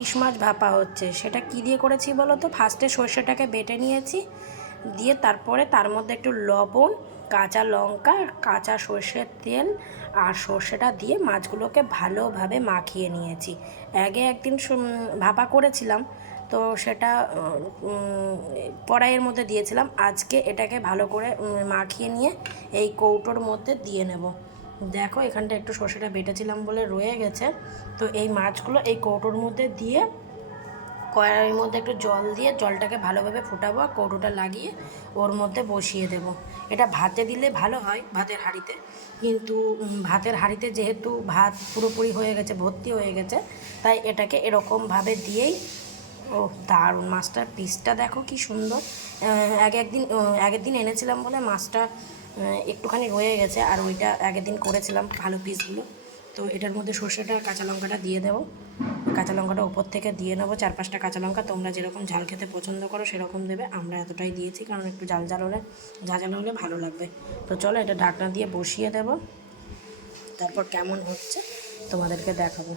ইলিশ মাছ ভাপা হচ্ছে। সেটা কি দিয়ে করেছি বলো তো ফার্স্টে সর্ষেটাকে বেটে নিয়েছি, দিয়ে তারপরে তার মধ্যে একটু লবণ, কাঁচা লঙ্কা, কাঁচা সর্ষের তেল আর সর্ষেটা দিয়ে মাছগুলোকে ভালোভাবে মাখিয়ে নিয়েছি। আগে একদিন ভাপা করেছিলাম, তো সেটা কড়াইয়ের মধ্যে দিয়েছিলাম। আজকে এটাকে ভালো করে মাখিয়ে নিয়ে এই কৌটোর মধ্যে দিয়ে নেব। দেখো, এখানটা একটু সর্ষেটা বেটেছিলাম বলে রয়ে গেছে। তো এই মাছগুলো এই কৌটোর মধ্যে দিয়ে, কড়াইয়ের মধ্যে একটু জল দিয়ে জলটাকে ভালোভাবে ফোটাবো আর কৌটোটা লাগিয়ে ওর মধ্যে বসিয়ে দেব। এটা ভাতে দিলে ভালো হয়, ভাতের হাঁড়িতে। কিন্তু ভাতের হাঁড়িতে যেহেতু ভাত পুরোপুরি হয়ে গেছে, ভর্তি হয়ে গেছে, তাই এটাকে এরকমভাবে দিয়েই, ও, দারুণ মাছটার পিসটা দেখো কি সুন্দর। এক একদিন আগের দিন এনেছিলাম বলে মাছটা একটুখানি রয়ে গেছে আর ওইটা আগের দিন করেছিলাম ভালো পিসগুলো। তো এটার মধ্যে সর্ষেটা কাঁচা লঙ্কাটা দিয়ে দেবো। কাঁচা লঙ্কাটা উপর থেকে দিয়ে নেব চার পাঁচটা কাঁচা লঙ্কা। তোমরা যেরকম ঝাল খেতে পছন্দ করো সেরকম দেবে, আমরা এতটাই দিয়েছি, কারণ একটু ঝাল ঝাল হলে ঝাঁঝাল হলে ভালো লাগবে। তো চলো এটা ঢাকনা দিয়ে বসিয়ে দেবো। তারপর কেমন হচ্ছে তোমাদেরকে দেখাবো।